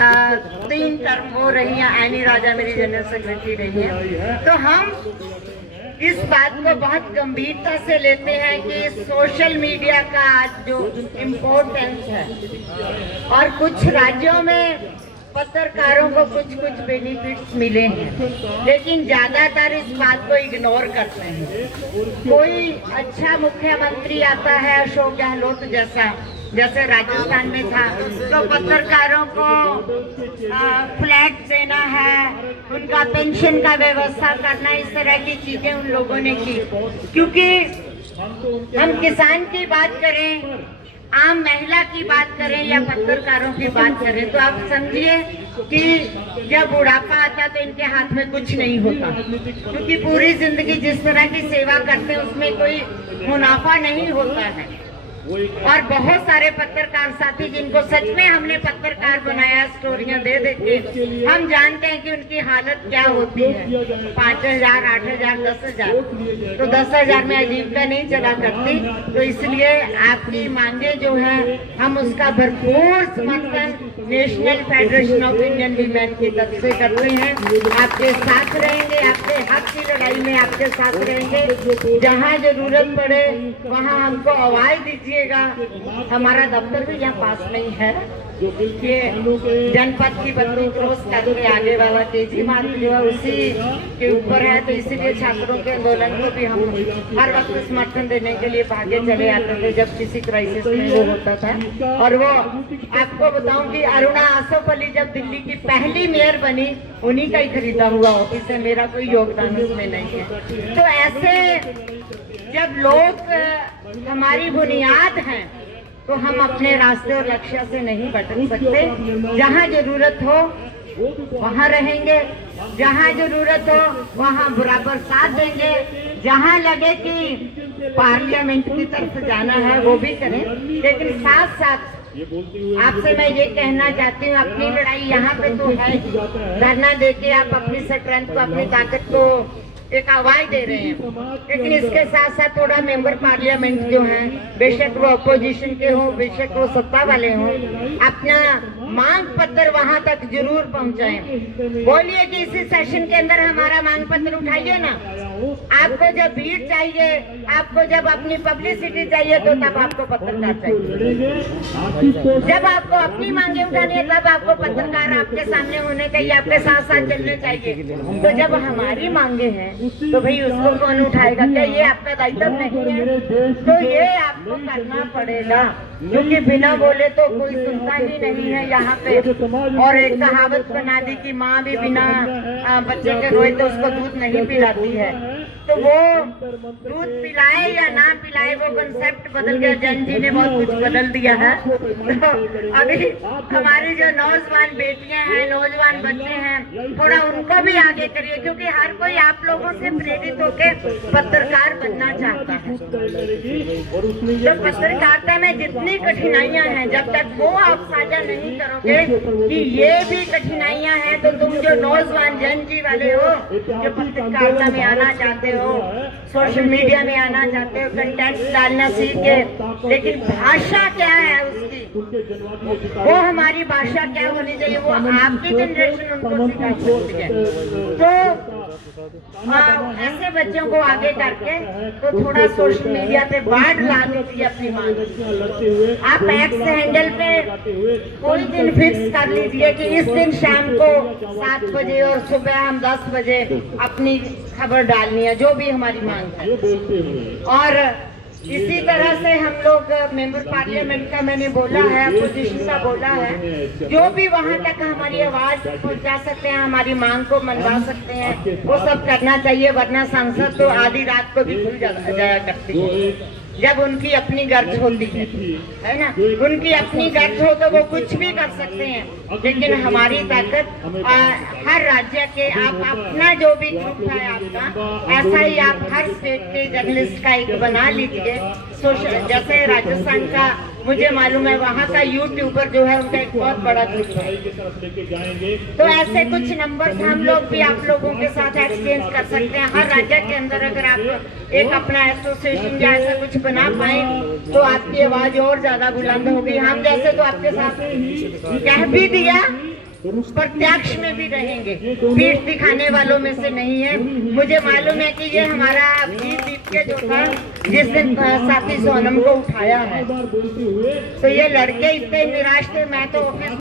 3 term हो रही हैं, एनी राजा मेरी जनरल सेक्रेटरी रही है। तो हम इस बात को बहुत गंभीरता से लेते हैं कि सोशल मीडिया का आज जो इम्पोर्टेंस है, और कुछ राज्यों में पत्रकारों को कुछ कुछ बेनिफिट्स मिले हैं, लेकिन ज्यादातर इस बात को इग्नोर करते हैं। कोई अच्छा मुख्यमंत्री आता है, अशोक गहलोत जैसे राजस्थान में था, तो पत्रकारों को फ्लैट देना है, उनका पेंशन का व्यवस्था करना, इस तरह की चीजें उन लोगों ने की। क्योंकि हम किसान की बात करें, आम महिला की बात करें या पत्रकारों की बात करें, तो आप समझिए कि जब बुढ़ापा आता तो इनके हाथ में कुछ नहीं होता, क्योंकि पूरी जिंदगी जिस तरह की सेवा करते हैं उसमें कोई मुनाफा नहीं होता है। और बहुत सारे पत्रकार साथी जिनको सच में हमने पत्रकार बनाया, स्टोरियां दे देके, हम जानते हैं कि उनकी हालत क्या होती है। 5,000, 8,000, 10,000, तो 10,000 में आजीविका नहीं चला करती। तो इसलिए आपकी मांगे जो है, हम उसका भरपूर समर्थन national federation of Indian women की तरफ से करते हैं। आपके साथ रहेंगे, आपके हक की लड़ाई में आपके साथ रहेंगे। जहाँ जरूरत पड़े वहाँ हमको आवाज दीजिएगा। हमारा दफ्तर भी यहाँ पास नहीं है, ये जनपद की बत्ती क्रॉस करके आगे वाला केजी मार्ग जो है उसी के ऊपर है। तो इसीलिए छात्रों के आंदोलन को भी हम हर वक्त समर्थन देने के लिए भागे चले आते थे जब किसी क्राइसिस में वो होता था। और वो आपको बताऊं कि अरुणा आसफ अली जब दिल्ली की पहली मेयर बनी, उन्हीं का ही खरीदा हुआ ऑफिस है, मेरा कोई योगदान उसमें नहीं है। तो ऐसे जब लोग हमारी बुनियाद हैं, तो हम अपने रास्ते और लक्ष्य से नहीं भटक सकते। जहाँ जरूरत हो वहाँ रहेंगे, जहाँ जरूरत हो वहाँ बराबर साथ देंगे। जहाँ लगे कि पार्लियामेंट की तरफ जाना है वो भी करें, लेकिन साथ साथ आपसे मैं ये कहना चाहती हूँ, अपनी लड़ाई यहाँ पे तो है, धरना देके आप अपनी स्ट्रेंथ को, अपनी ताकत को एक आवाज दे रहे हैं, लेकिन इसके साथ साथ थोड़ा मेंबर पार्लियामेंट जो हैं, बेशक वो अपोजिशन के हों, बेशक वो सत्ता वाले हों, अपना मांग पत्र वहां तक जरूर पहुंचाएं। बोलिए कि इसी सेशन के अंदर हमारा मांग पत्र उठाइए ना। आपको जब भीड़ चाहिए, आपको जब अपनी पब्लिसिटी चाहिए, तो तब आपको पत्रकार चाहिए। जब आपको अपनी मांगे उठानी है, तब आपको पत्रकार आपके सामने होने चाहिए, आपके साथ साथ चलने चाहिए। तो जब हमारी मांगे हैं तो भाई उसको कौन उठाएगा? क्या ये आपका दायित्व नहीं है? तो ये आपको करना पड़ेगा, क्योंकि बिना बोले तो कोई सुनता ही नहीं है यहाँ पे। और एक कहावत बना दी कि माँ भी बिना बच्चे के रोए तो उसको दूध नहीं पिलाती है। तो वो दूध पिलाए या ना पिलाए, वो कंसेप्ट बदल गया। जैन जी ने बहुत कुछ बदल दिया है। तो अभी हमारी जो नौजवान बेटियां हैं, नौजवान बच्चे हैं, थोड़ा उनको भी आगे करिए, क्योंकि हर कोई आप लोगों से प्रेरित होकर पत्रकार बनना चाहता है। तो पत्रकारिता में जितनी कठिनाइयां हैं, जब तक वो आप साझा नहीं करोगे कि ये भी कठिनाइयां हैं, तो तुम जो नौजवान जैन जी वाले हो, जो पत्रकारिता में आना चाहते हो, सोशल मीडिया में आना चाहते हो, कंटेंट डालना सीख के, लेकिन भाषा क्या है उसकी, वो हमारी भाषा क्या होनी चाहिए, वो आपकी जनरेशन उनको सिखा सकती है। तो ऐसे बच्चों को आगे करके तो थोड़ा सोशल मीडिया पे बाढ़ ला दीजिए अपनी मांग। आप एक्स हैंडल पे कोई दिन फिक्स कर लीजिए कि इस दिन शाम को 7 बजे और सुबह हम 10 बजे अपनी खबर डालनी है, जो भी हमारी मांग है। और इसी तरह से हम लोग मेंबर पार्लियामेंट का मैंने बोला है, अपोजिशन का बोला है, जो भी वहां तक हमारी आवाज पहुंचा सकते हैं, हमारी मांग को मनवा सकते हैं, वो सब करना चाहिए। वरना सांसद तो आधी रात को भी भूल जाया करती है, जब उनकी अपनी गर्ज होती है ना। उनकी अपनी गर्ज हो तो वो कुछ भी कर सकते हैं, लेकिन हमारी ताकत हर राज्य के, आप अपना जो भी ग्रुप है आपका, ऐसा ही आप हर स्टेट के जर्नलिस्ट का एक बना लीजिए। सोशल, जैसे राजस्थान का मुझे मालूम है, वहाँ का यूट्यूबर जो है उनका एक बहुत बड़ा ग्रुप है। तो ऐसे कुछ नंबर्स हम लोग भी आप लोगों के साथ एक्सचेंज कर सकते हैं। हर राज्य के अंदर अगर आप एक अपना एसोसिएशन या ऐसा कुछ बना पाए तो आपकी आवाज और ज्यादा बुलंद होगी। हम जैसे तो आपके साथ कह भी दिया, प्रत्यक्ष में भी रहेंगे, पीठ दिखाने वालों में से नहीं है। मुझे मालूम है कि ये हमारा बीत के जो था जिस दिन साथी सोनम को उठाया है, तो ये लड़के इतने निराश थे। मैं तो ऑफिस